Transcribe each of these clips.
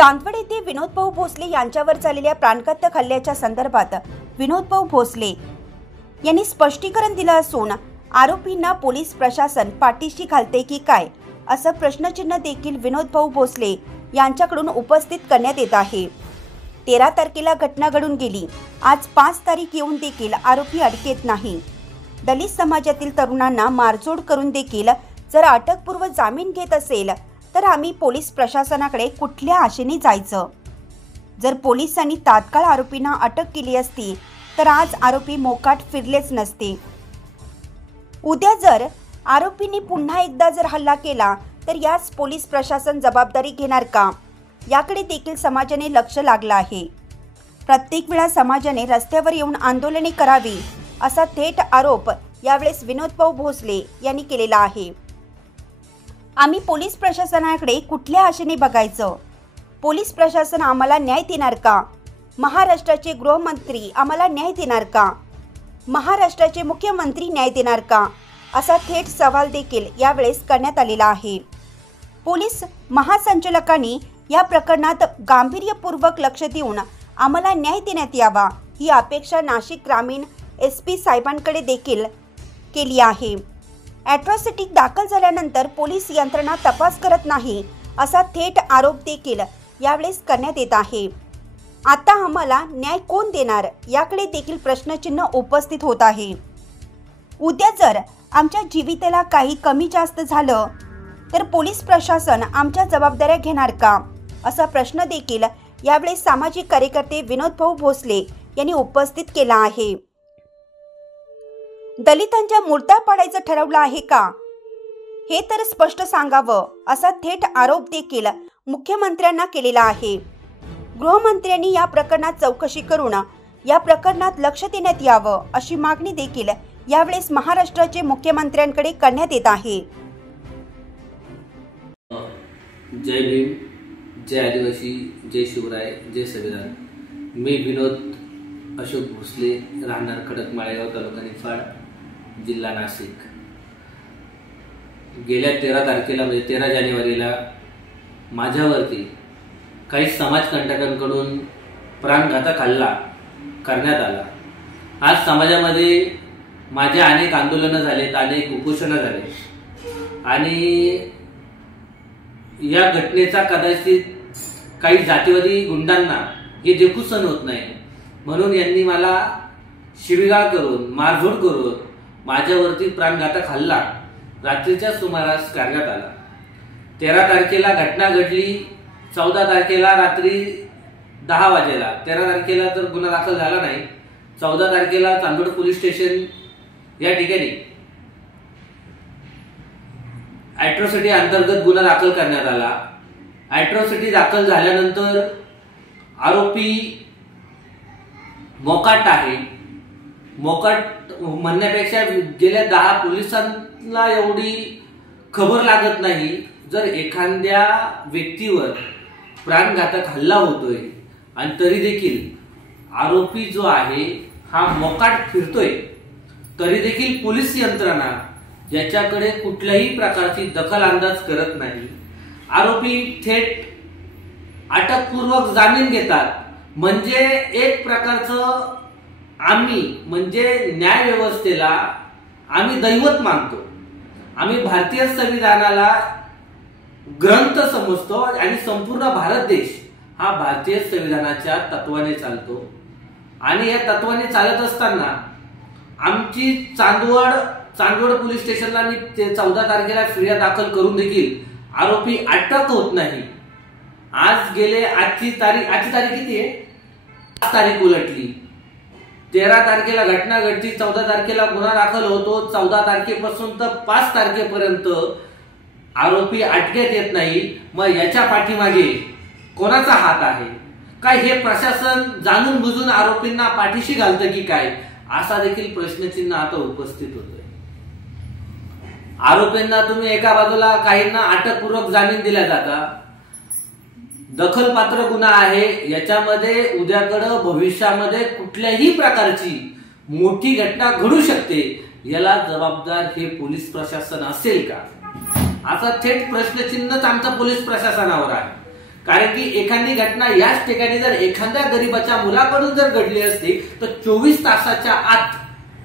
चांदवड येथे विनोदभाऊ भोसले यांच्यावर झालेल्या प्राणघातक हल्ल्याच्या संदर्भात विनोदभाऊ भोसले यांनी स्पष्टीकरण दिलं असून आरोपींना पोलीस प्रशासन पाठीशी घालते की काय असं प्रश्नचिन्ह देखील विनोदभाऊ भोसले यांच्याकडून उपस्थित करण्यात येत आहे। 13 तारखेला घटना घडून गेली, आज 5 तारीख येऊन देखील आरोपी अटकेत नाही। दलित समाजातील तरुणांना मारझोड करून देखील जर अटकपूर्व जामीन घेत असेल तर आम्ही पोलीस प्रशासनाकडे कुठल्या आशेने जायचं? जर पोलिसांनी तात्काळ आरोपींना अटक केली असती तर आज आरोपी मोकाट फिरलेच नसते। उद्या जर आरोपींनी पुन्हा एकदा जर हल्ला केला तर यास पोलीस प्रशासन जबाबदारी घेणार का, याकडे देखील समाजाने लक्ष लागलं आहे। प्रत्येक वेळा समाजाने रस्त्यावर येऊन आंदोलने करावी असा थेट आरोप यावेळेस विनोदभाऊ भोसले यांनी केलेला आहे। आम्ही पोलीस प्रशासनाकडे कुठल्या आशेने बघायचं? पोलीस प्रशासन आम्हाला न्याय देणार का? महाराष्ट्राचे गृहमंत्री आम्हाला न्याय देणार का? महाराष्ट्राचे मुख्यमंत्री न्याय देणार का? असा थेट सवाल देखील यावेळेस करण्यात आलेला आहे। पोलीस महासंचालकांनी या प्रकरणात गांभीर्यपूर्वक लक्ष देऊन आम्हाला न्याय देण्यात यावा ही अपेक्षा नाशिक ग्रामीण SP साहेबांकडे देखील केली आहे। ॲट्रॉसिटी दाखल झाल्यानंतर पोलीस यंत्रणा तपास करत नाही असा थेट आरोप देखील यावेळेस करण्यात येत आहे। आता आम्हाला न्याय कोण देणार याकडे देखील प्रश्नचिन्ह उपस्थित होत आहे। उद्या जर आमच्या जीविताला काही कमी जास्त झालं तर पोलीस प्रशासन आमच्या जबाबदाऱ्या घेणार का असा प्रश्न देखील यावेळेस सामाजिक कार्यकर्ते विनोदभाऊ भोसले यांनी उपस्थित केला आहे। दलितांच्या मूर्त्या पाडायचं ठरवलं आहे का हे तर स्पष्ट सांगावं असा थेट आरोप देखील मुख्यमंत्र्यांना केलेला आहे। गृहमंत्र्यांनी या प्रकरणात चौकशी करून या प्रकरणात लक्ष देण्यात यावं अशी मागणी देखील यावेळेस महाराष्ट्राचे मुख्यमंत्र्यांकडे करण्यात येत आहे। जय भीम, जय आदिवासी, जय शिवराय, जय संविधान। मी विनोद अशोक भोसले, राहणार खडक माळेगाव, तालुका निफाड, जिल्हा नाशिक। गेल्या 13 तारखेला म्हणजे 13 जानेवारीला माझ्यावरती काही समाजकंटकांकडून प्राणघातक हल्ला करण्यात आला। आज समाजामध्ये माझे अनेक आंदोलनं झालेत, अनेक उपोषणं झाले आणि या घटनेचा कदाचित काही जातीवादी गुंडांना हे देखू सहन होत नाही, म्हणून यांनी मला शिवीगाळ करून मारझोड करून माझ्यावरती प्राणघातक हल्ला रात्रीच्या सुमारास करण्यात आला। 13 तारखेला घटना घडली, 14 तारखेला रात्री 10 वाजेला, 13 तारखेला तर गुन्हा दाखल झाला नाही, 14 तारखेला चांदवड पोलीस स्टेशन या ठिकाणी ॲट्रॉसिटी अंतर्गत गुन्हा दाखल करण्यात आला। ॲट्रॉसिटी दाखल झाल्यानंतर आरोपी मोकाट आहे। मोकाट म्हणण्यापेक्षा गेल्या 10 पोलिसांना एवढी खबर लागत नाही। जर एखाद्या व्यक्तीवर प्राणघातक हल्ला होतोय आणि तरी देखील आरोपी जो आहे हा मोकाट फिरतोय, तरी देखील पोलीस यंत्रणा याच्याकडे कुठल्याही प्रकारची दखल अंदाज करत नाही। आरोपी थेट अटकपूर्वक जामीन घेतात, म्हणजे एक प्रकारचं आम्ही म्हणजे न्याय व्यवस्थेला आम्ही दैवत मानतो। आम्ही भारतीय संविधानाला ग्रंथ समजतो आणि संपूर्ण भारत देश हा भारतीय संविधानाच्या तत्वाने चालतो आणि या तत्वाने चालत असताना आमची चांदवड पोलीस स्टेशनला मी 14 तारखेला फिर्याद दाखल करून देखील आरोपी अटक होत नाही। आजची तारीख किती आहे? 5 तारीख उलटली। 13 तारखेला घटना घडली, 14 तारखेला गुन्हा दाखल होतो, 14 तारखेपासून तर 5 तारखेपर्यंत आरोपी अटकेत येत नाही। मग याच्या पाठीमागे कोणाचा हात आहे? काय हे प्रशासन जाणून बुजून आरोपींना पाठीशी घालतं की काय असा देखील प्रश्नचिन्ह आता उपस्थित होतोय। आरोपींना तुम्ही एका बाजूला काहींना अटकपूर्वक जामीन दिला जाता, दखलपात्र गुन्हा आहे, याच्यामध्ये उद्याकडे भविष्यामध्ये कुठल्याही प्रकारची मोठी घटना घडू शकते, याला जबाबदार हे पोलीस प्रशासन असेल का? असा थेट प्रश्नचिन्हच आमचा पोलीस प्रशासनावर आहे। कारण की एखादी घटना याच ठिकाणी जर एखाद्या गरीबाच्या मुलाकडून जर घडली असती तर 24 तासाच्या आत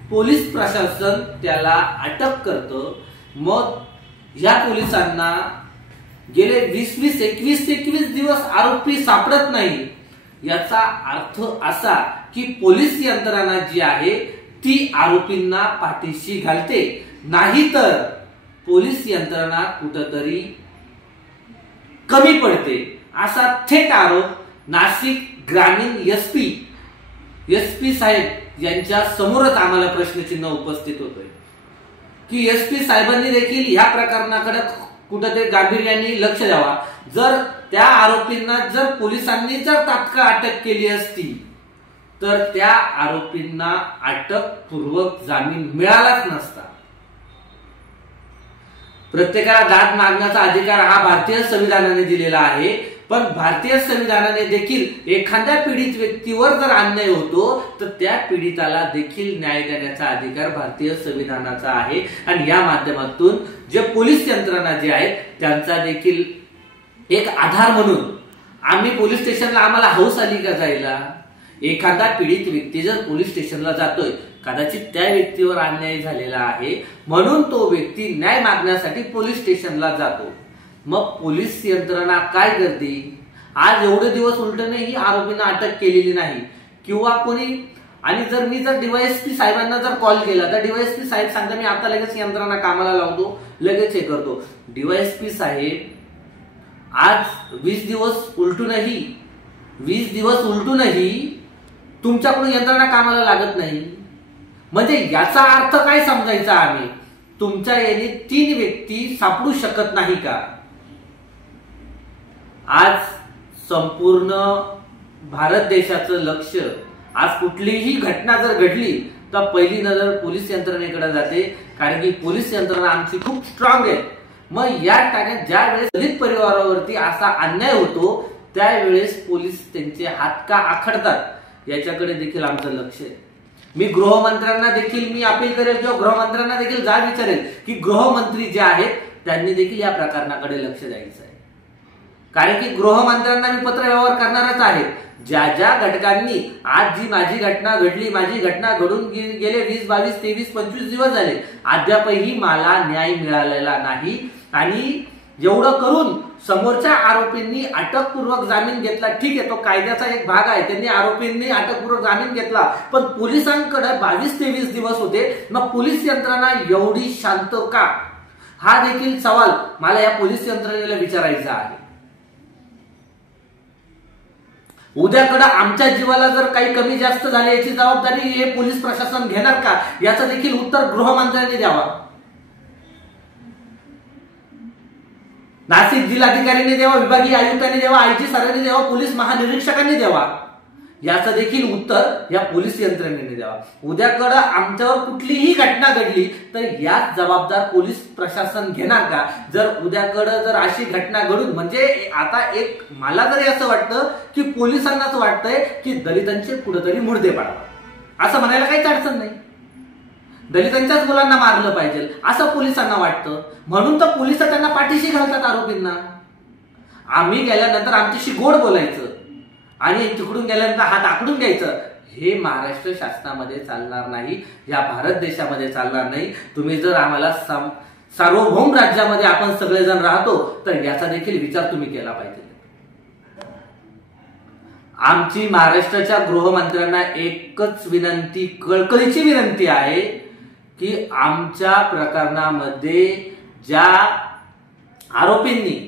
पोलीस प्रशासन त्याला अटक करतं. मग या पोलिसांना गेले 21 दिवस आरोपी सापडत नाही. याचा अर्थ असा की पोलीस यंत्रणा जी आहे ती आरोपींना पाठीशी घालते, नाहीतर पोलीस यंत्रणा कुठंतरी कमी पडते, असा थेट आरोप नाशिक ग्रामीण एसपी साहेब यांच्या समोरच आम्हाला प्रश्नचिन्ह उपस्थित होतोय की एसपी साहेबांनी देखील या प्रकरणाकडे कुठेतरी गांभीर्याने लक्ष द्यावा. जर त्या आरोपींना जर पोलिसांनी जर तात्काळ अटक केली असती तर त्या आरोपींना अटकपूर्वक जामीन मिळालाच नसता. प्रत्येकाला दाद मागण्याचा अधिकार हा भारतीय संविधानाने दिलेला आहे, पण भारतीय संविधानाने देखील एखाद्या पीडित व्यक्तीवर जर अन्याय होतो तर त्या पीडिताला देखील न्याय देण्याचा अधिकार भारतीय संविधानाचा आहे. आणि या माध्यमातून जे पोलीस यंत्रणा जे आहेत त्यांचा देखील एक आधार म्हणून आम्ही पोलीस स्टेशनला आम्हाला हौस आली का जायला. एखादा पीडित व्यक्ती जर पोलीस स्टेशनला जातोय, कदाचित त्या व्यक्तीवर अन्याय झालेला आहे म्हणून तो व्यक्ती न्याय मागण्यासाठी पोलीस स्टेशनला जातो. मग पोलीस यंत्रणा काय करते, आज एवढे दिवस उलटूनही आरोपींना अटक केलेली नाही किंवा कोणी. आणि जर मी जर डीवायएसपी साहेबांना जर कॉल केला तर डीवायएसपी साहेब सांगता मी आता लगेच यंत्रणा कामाला लावतो, लगेच हे करतो. डीवायएसपी साहेब आज 20 दिवस उलटूनही तुमच्याकडून यंत्रणा कामाला लागत नाही. म्हणजे याचा अर्थ काय समजायचा आम्ही, तुमच्या याने 3 व्यक्ती सापडू शकत नाही का. आज संपूर्ण भारत देशाचं लक्ष, आज कुठलीही घटना जर घडली तर पहिली नजर पोलीस यंत्रणेकडे जाते, कारण की पोलीस यंत्रणा आमची खूप स्ट्रॉंग आहे. मग या टाण्यात ज्या वेळेस दलित परिवारावरती असा अन्याय होतो त्यावेळेस पोलीस त्यांचे हात का आखडतात याच्याकडे देखील आमचं लक्ष आहे. मी गृहमंत्र्यांना देखील मी अपील करेल किंवा गृहमंत्र्यांना देखील जा विचारेल की गृहमंत्री जे आहेत त्यांनी देखील या प्रकरणाकडे लक्ष द्यायचं आहे. कारण की गृहमंत्र्यांना मी पत्र व्यवहार करणारच आहे. ज्या ज्या घटकांनी आज जी माझी घटना घडली, माझी घटना घडून गेले 20, 22, 23, 25 दिवस झाले, अद्यापही मला न्याय मिळालेला नाही. आणि एवढं करून समोरच्या आरोपींनी अटकपूर्वक जामीन घेतला, ठीक आहे, तो कायद्याचा एक भाग आहे, त्यांनी आरोपींनी अटकपूर्वक जामीन घेतला, पण पोलिसांकडे 22-23 दिवस होते. मग पोलीस यंत्रणा एवढी शांत का, हा देखील सवाल मला या पोलीस यंत्रणेला विचारायचा आहे. उद्याकडे आमच्या जीवाला जर काही कमी जास्त झाले याची जबाबदारी हे पोलीस प्रशासन घेणार का, याचं देखील उत्तर गृहमंत्र्यांनी द्यावा. नाशिक जिल्हाधिकाऱ्यांनी द्यावा, विभागीय आयुक्तांनी द्यावा, आयजी सरांनी द्यावा, पोलीस महानिरीक्षकांनी द्यावा. याचं देखील उत्तर या पोलीस यंत्रणेने द्यावा. उद्याकडे आमच्यावर कुठलीही घटना घडली तर याच जबाबदार पोलीस प्रशासन घेणार का. जर उद्याकडे जर अशी घटना घडून, म्हणजे आता एक मला तरी असं वाटतं की पोलिसांनाच वाटतंय की दलितांचे कुठेतरी मुर्दे पाडावा, असं म्हणायला काहीच अडचण नाही. दलितांच्याच मुलांना मारलं पाहिजे असं पोलिसांना वाटतं, म्हणून तर पोलिस त्यांना पाठीशी घालतात आरोपींना. आम्ही गेल्यानंतर आमच्याशी गोड बोलायचं आणि तिकडून गेल्यानंतर हात आकडून घ्यायचं, हे महाराष्ट्र शासनामध्ये चालणार नाही, या भारत देशामध्ये चालणार नाही. तुम्ही जर आम्हाला सार्वभौम राज्यामध्ये आपण सगळेजण राहतो तर याचा देखील विचार तुम्ही केला पाहिजे. आमची महाराष्ट्राच्या गृहमंत्र्यांना एकच विनंती, कळकळीची विनंती आहे की आमच्या प्रकरणामध्ये ज्या आरोपींनी,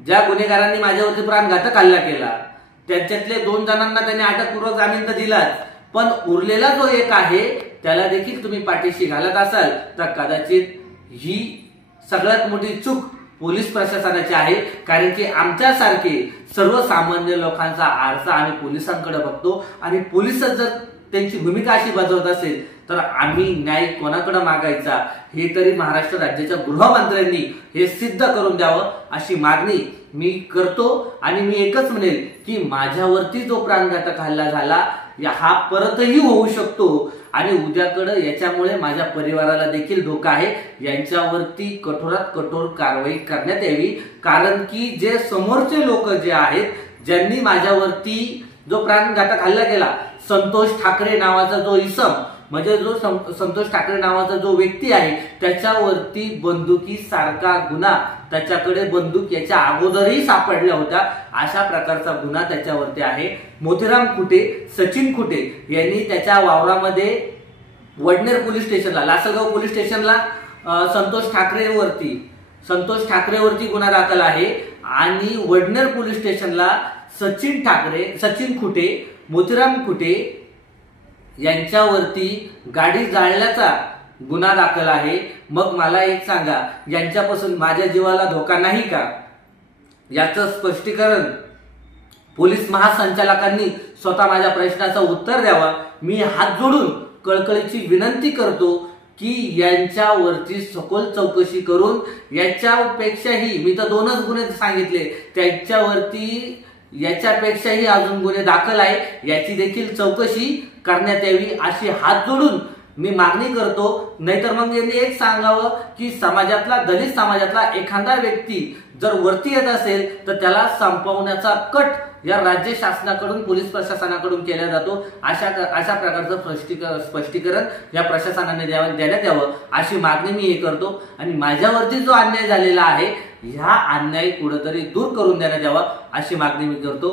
ज्या गुन्हेगारांनी माझ्यावरती प्राणघातक हल्ला केला त्याच्यातले 2 जणांना त्यांनी अटकपूर्वक जामीन तर दिलाच, पण उरलेला जो एक आहे त्याला देखील तुम्ही पाठीशी घालत असाल तर कदाचित ही सगळ्यात मोठी चूक पोलीस प्रशासनाची आहे. कारण की आमच्यासारखे सर्वसामान्य लोकांचा आरसा आम्ही पोलिसांकडे बघतो आणि पोलिस जर त्यांची भूमिका अशी बजावत असेल तर आम्ही न्याय कोणाकडे मागायचा हे तरी महाराष्ट्र राज्याच्या गृहमंत्र्यांनी हे सिद्ध करून द्यावं अशी मागणी मी करतो. आणि मी एकच म्हणेल की माझ्यावरती जो प्राणघातक हल्ला झाला हा परतही होऊ शकतो आणि उद्याकडे याच्यामुळे माझ्या परिवाराला देखील धोका आहे। यांच्यावरती कठोरात कठोर कारवाई करण्यात यावी, कारण की जे समोरचे लोक जे आहेत, ज्यांनी माझ्यावरती जो प्राणघातक हल्ला केला, संतोष ठाकरे नावाचा जो इसम, म्हणजे जो संतोष ठाकरे नावाचा जो व्यक्ती आहे, त्याच्यावरती बंदुकी सारखा गुन्हा, त्याच्याकडे बंदूक याच्या अगोदरही सापडल्या होत्या, अशा प्रकारचा गुन्हा त्याच्यावरती आहे। मोतीराम खुटे, सचिन खुटे यांनी त्याच्या वावरामध्ये वडनेर पोलीस स्टेशनला, लासलगाव पोलीस स्टेशनला संतोष ठाकरेवरती गुन्हा दाखल आहे आणि वडनेर पोलीस स्टेशनला सचिन खुटे, मोतीराम खुटे यांच्यावरती गाडी जाळल्याचा गुन्हा दाखल आहे। मग मला एक सांगा, यांच्यापासून माझ्या जीवाला धोका नाही का? याचं स्पष्टीकरण पोलीस महासंचालकांनी स्वतः माझ्या प्रश्नाचं उत्तर द्यावा। मी हात जोडून कळकळीची विनंती करतो की यांच्यावरती सखोल चौकशी करून, याच्यापेक्षाही, मी तर 2च गुन्हे सांगितले, त्याच्यावरती याच्यापेक्षाही अजून गुन्हे दाखल आहे, याची देखील चौकशी करण्यात यावी अशी हात जोडून मी मागणी करतो। नाहीतर मग यांनी एक सांगावं की समाजातला, दलित समाजातला एखादा व्यक्ती जर वरती येत असेल तर त्याला संपवण्याचा कट या राज्य शासनाकडून, पोलीस प्रशासनाकडून केला जातो। अशा प्रकारचं स्पष्टीकरण या प्रशासनाने देण्यात यावं अशी मागणी मी करतो। आणि माझ्यावरती जो अन्याय झालेला आहे, ह्या अन्याय कुठेतरी दूर करून देण्यात यावा अशी मागणी मी करतो।